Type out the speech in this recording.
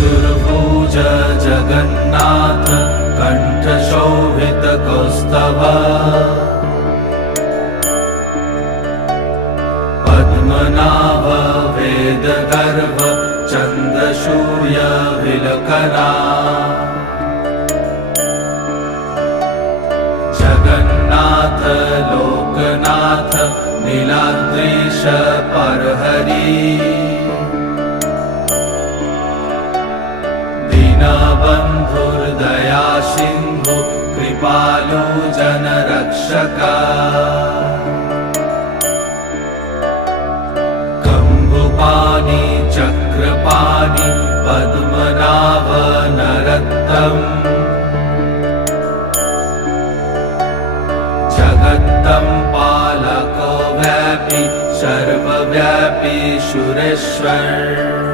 चतुर्भुज जगन्नाथ कण्ठशोभितकौस्तभ पद्मनाभ वेदगर्भ चन्द्रसूर्यविलकरा जगन्नाथ लोकनाथ नीलाद्रीश परहरि दीनबन्धुर्दया सिन्धु कृपालु जनरक्षका कम्बुपाणि चक्रपाणि पद्मनाभ नरोत्तम जगत्तं पालको व्यापी सर्वव्यापी सुरेश्वर